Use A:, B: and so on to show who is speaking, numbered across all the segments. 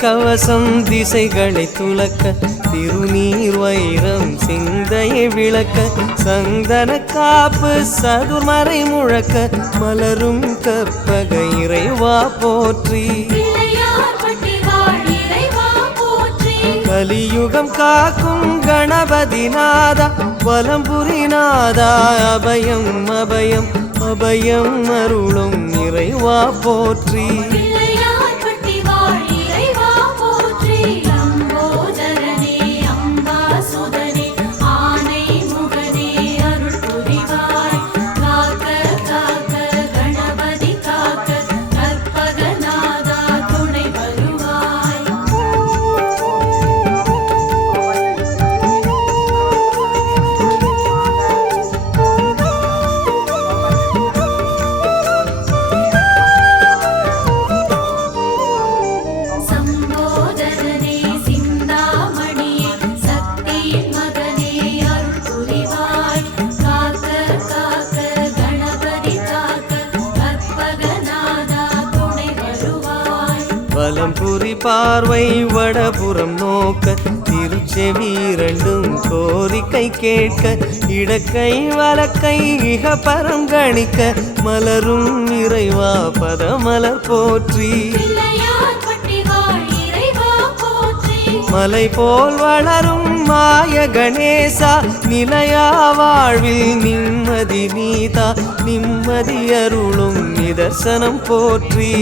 A: கவசம் திசைகளை துலக்க திருநீர் வைரம் சிந்தையை விளக்க சந்தன காப்பு சதுர்மறை முழக்க மலரும் கற்பக இறைவா போற்றி. கலியுகம் காக்கும் கணபதி நாதா வலம்புரி நாதா அபயம் அபயம் அபயம் அருளும் இறைவா போற்றி. பார்வை வடபுறம் நோக்க திருச்செவி இரண்டும் கோரிக்கை கேட்க இடக்கை வலக்கை இக பரம் கணிக்க மலரும் இறைவா பதமலர் போற்றி. மலை போல் வளரும் மாய கணேசா நிலையா வாழ்வில் நிம்மதி நீதா நிம்மதி அருளும் நிதர்சனம் போற்றி.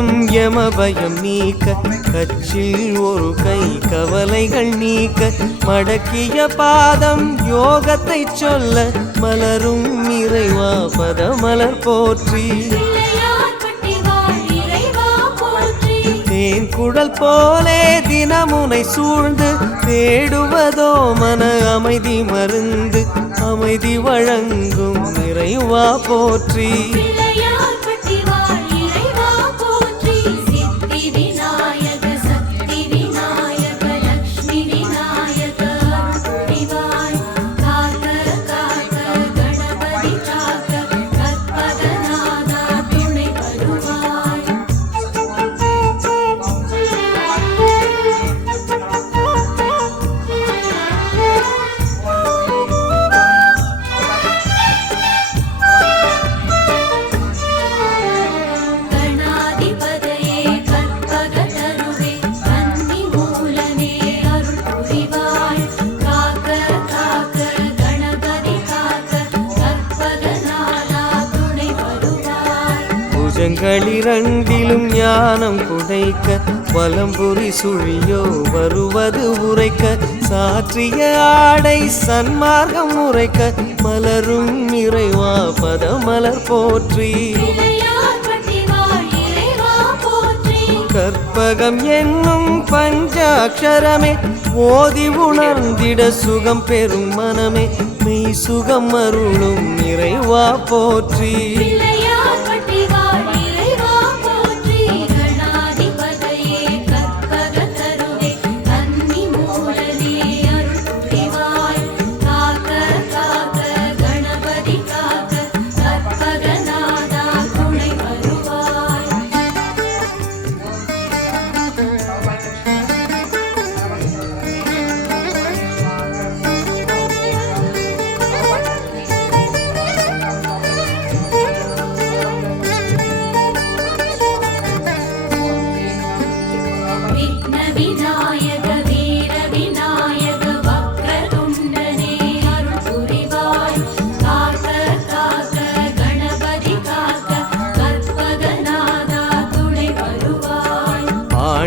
A: லிங்கம் யமபயம் நீக்க கச்சில் ஒரு கை கவலைகள் நீக்க மடக்கிய பாதம் யோகத்தை சொல்ல மலரும் இறைவா பதமலர் போற்றி. தேன் குழல் போலே தினமுனை சூழ்ந்து தேடுவதோ மன அமைதி மருந்து அமைதி வழங்கும் இறைவா போற்றி. புஜங்களிரண்டிலும் ஞானம் குடைக்க வலம்புரி சுழியோ வருவது உரைக்க சாற்றிய ஆடை சன்மார்க்கம் உரைக்க மலரும் இறைவா பதமலர் போற்றி. கற்பகம் என்னும் பஞ்சாட்சரமே ஓதி உணர்ந்திட சுகம் பெறும் மனமே மெய் சுகம் அருளும் இறைவா போற்றி.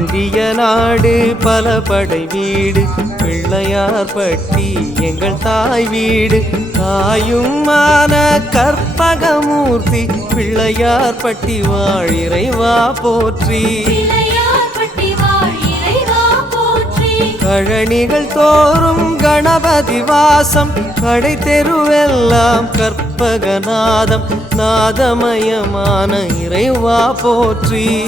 A: நாடு பல படை வீடு பிள்ளையார் பட்டி எங்கள் தாய் வீடு. தாயுமான கற்பகமூர்த்தி பிள்ளையார் பட்டி வாழிறைவா போற்றி. கழனிகள் தோறும் கணபதி வாசம் கடை தெருவெல்லாம் கற்பகநாதம் நாதமயமான இறைவா போற்றி.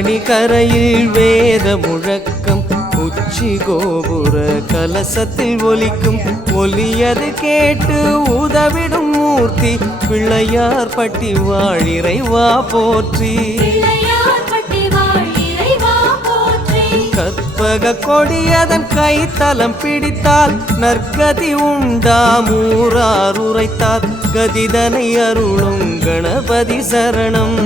A: ஊரணி கரையில் வேத முழக்கம் உச்சி கோபுர கலசத்தில் ஒலிக்கும். ஒலியது கேட்டு உதவிடும் மூர்த்தி பிள்ளையார் பட்டி வாழிறைவா போற்றி. கற்பக கொடியதன் கைத்தலம் பிடித்தால் நற்கதி உண்டாம் ஊரார் உரைத்தார். கதிதனை அருளும் கணபதி சரணம்.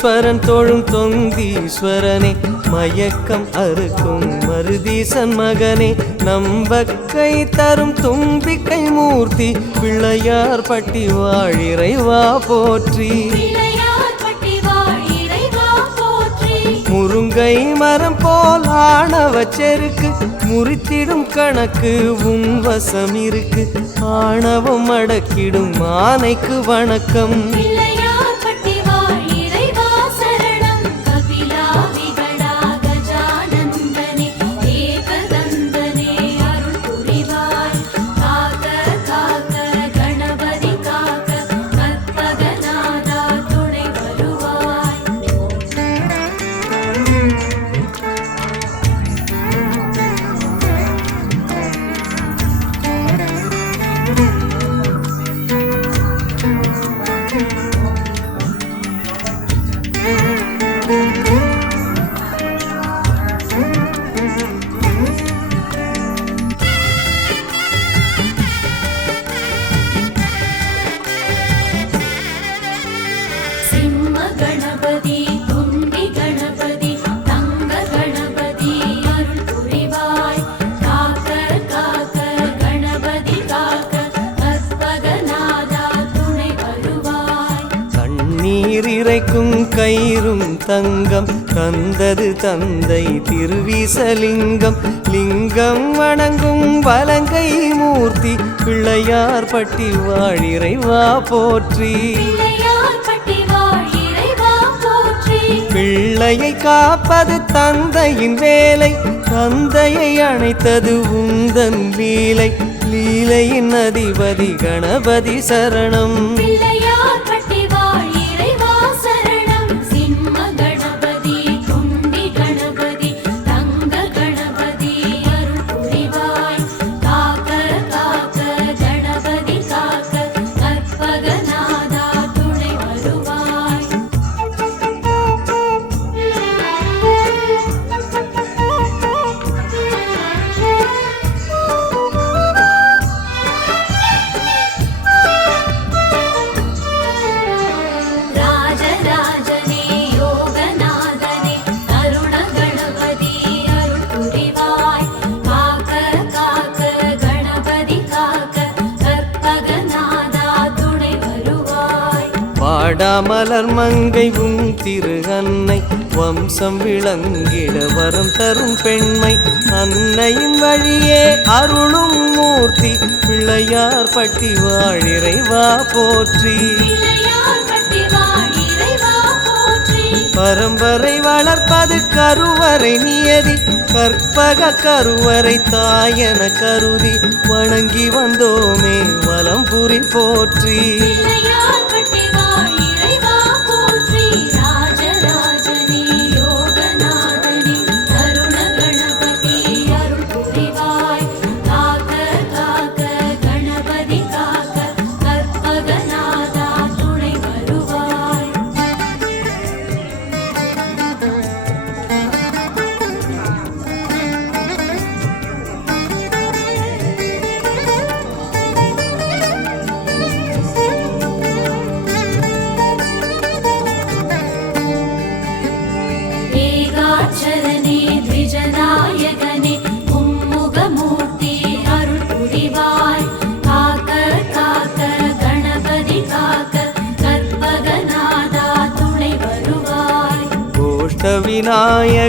A: நந்தீஸ்வரன் தொழும் தொந்தீஸ்வரனே மயக்கம் அறுக்கும் மருதீசன் மகனே நம்பக்கை தரும் தும்பிக்கை மூர்த்தி பிள்ளையார் பட்டி வாழிறைவா போற்றி. முருங்கை மரம் போல் ஆணவ செருக்கு முறித்திடும் கணக்கு உன் வசம் இருக்கு ஆணவம் அடக்கிடும் ஆனைக்கு வணக்கம். இறைக்கும் கயிறும் தங்கம் தந்தது தந்தை திருவிசலிங்கம். லிங்கம் வணங்கும் வலங்கை மூர்த்தி பிள்ளையார் பட்டி வாழிறைவா போற்றி. பிள்ளையை காப்பது தந்தையின் வேலை. தந்தையை அணைத்தது உந்தன் லீலை. லீலையின் அதிபதி கணபதி சரணம். வாடாமலர் மங்கை உன் திரு அன்னை வம்சம் விளங்கிட வரம் தரும் பெண்மை. அன்னையின் வழியே அருளும் மூர்த்தி பிள்ளையார் பட்டி வாழிறைவா போற்றி. பரம்பரை வளர்ப்பது கருவறை நியதி கற்பக கருவறை தாயன கருதி வணங்கி வந்தோமே வலம்புரி போற்றி. விநாயக